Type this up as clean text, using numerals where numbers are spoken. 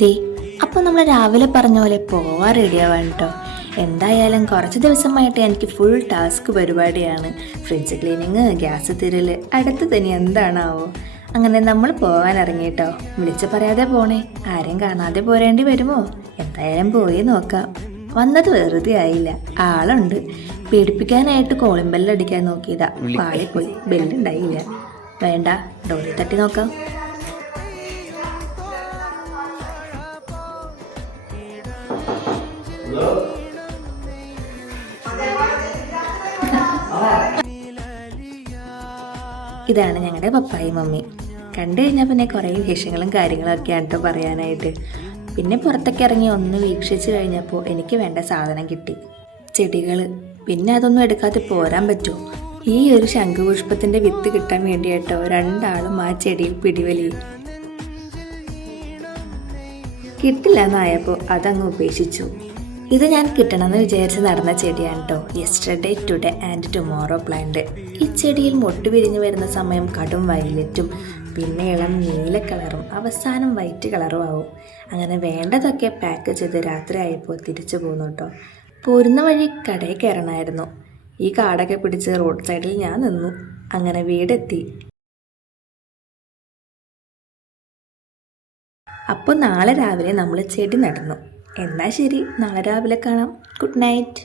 ദേ അപ്പോൾ നമ്മൾ രാവിലെ പറഞ്ഞ പോലെ പോവാൻ റെഡിയാവാൻ കേട്ടോ. എന്തായാലും കുറച്ച് ദിവസമായിട്ട് എനിക്ക് ഫുൾ ടാസ്ക് പരിപാടിയാണ്. ഫ്രിഡ്ജ് ക്ലീനിങ്, ഗ്യാസ് തിരൽ, അടുത്ത് തന്നെ എന്താണാവോ. അങ്ങനെ നമ്മൾ പോകാൻ ഇറങ്ങിയിട്ടോ. വിളിച്ച് പറയാതെ പോണേ, ആരെയും കാണാതെ പോരേണ്ടി വരുമോ? എന്തായാലും പോയി നോക്കാം. വന്നത് വെറുതെ ആയില്ല, ആളുണ്ട്. പേടിപ്പിക്കാനായിട്ട് കോളിംഗ് ബെല്ലടിക്കാൻ നോക്കിയതാ, പാളിപ്പോയി, ബെല്ലുണ്ടായില്ല. വേണ്ട, ഡോറി തട്ടി നോക്കാം. ഇതാണ് ഞങ്ങളുടെ പപ്പായും മമ്മി. കണ്ടു കഴിഞ്ഞാൽ പിന്നെ കുറേ വിശേഷങ്ങളും കാര്യങ്ങളൊക്കെയാണ് കേട്ടോ പറയാനായിട്ട്. പിന്നെ പുറത്തൊക്കെ ഇറങ്ങി ഒന്ന് വീക്ഷിച്ച് കഴിഞ്ഞപ്പോൾ എനിക്ക് വേണ്ട സാധനം കിട്ടി, ചെടികൾ. പിന്നെ അതൊന്നും എടുക്കാതെ പോരാൻ പറ്റുമോ? ഈ ഒരു ശംഖുപുഷ്പത്തിൻ്റെ വിത്ത് കിട്ടാൻ വേണ്ടിയിട്ടോ രണ്ടാളും ആ ചെടിയിൽ പിടിവലി. കിട്ടില്ല എന്നായപ്പോൾ അതങ്ങ് ഉപേക്ഷിച്ചു. ഇത് ഞാൻ കിട്ടണമെന്ന് വിചാരിച്ച് നടന്ന ചെടിയാണ് കേട്ടോ. Yesterday, today and tomorrow plant. ഈ ചെടിയിൽ മൊട്ട് വിരിഞ്ഞു വരുന്ന സമയം കടും വയലറ്റും, പിന്നെ ഇളം നീല കളറും, അവസാനം വൈറ്റ് കളറും ആവും. അങ്ങനെ വേണ്ടതൊക്കെ പാക്ക് ചെയ്ത് രാത്രി ആയപ്പോൾ തിരിച്ചു പോന്നു കേട്ടോ. പോരുന്ന വഴി കടയിൽ കയറണമായിരുന്നു. ഈ കാടൊക്കെ പിടിച്ച് റോഡ് സൈഡിൽ ഞാൻ നിന്നു. അങ്ങനെ വീടെത്തി. അപ്പോൾ നാളെ രാവിലെ നമ്മൾ ചെടി നടന്നു. എന്നാൽ ശരി, നാളെ രാവിലെ കാണാം. Good night.